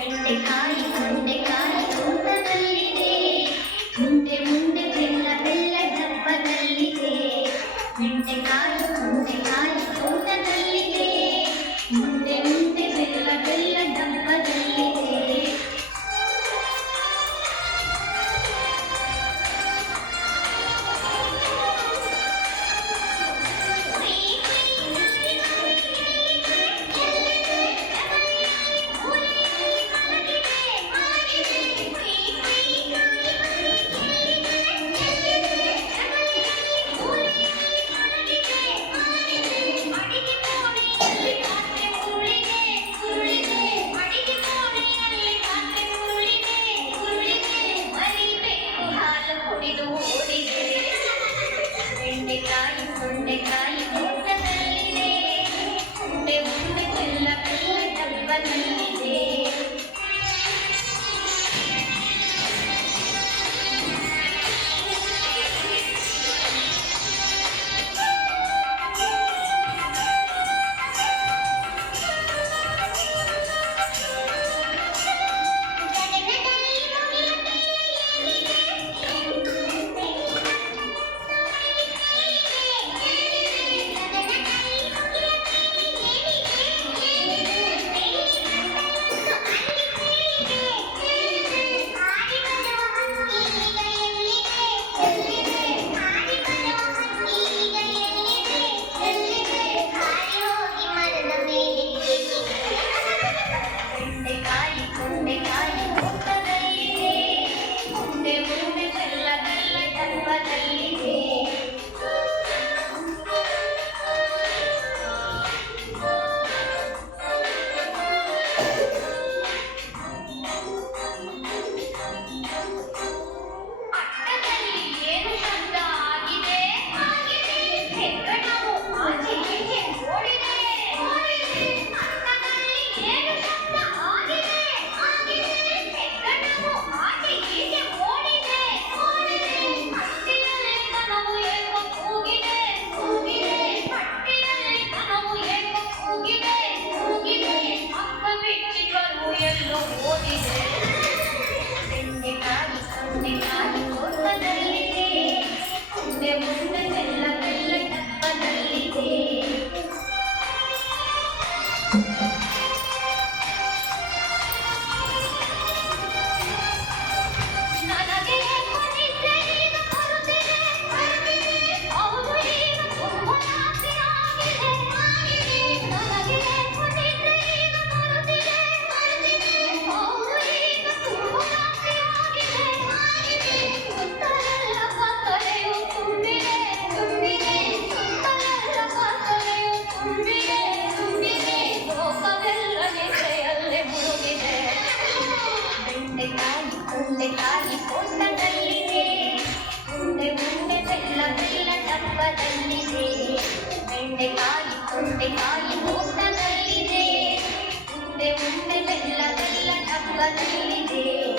ரெண்டு காய் முந்தை காய் negra y see. നെല്ലൻ അപ്പുവ നെല്ലിതേ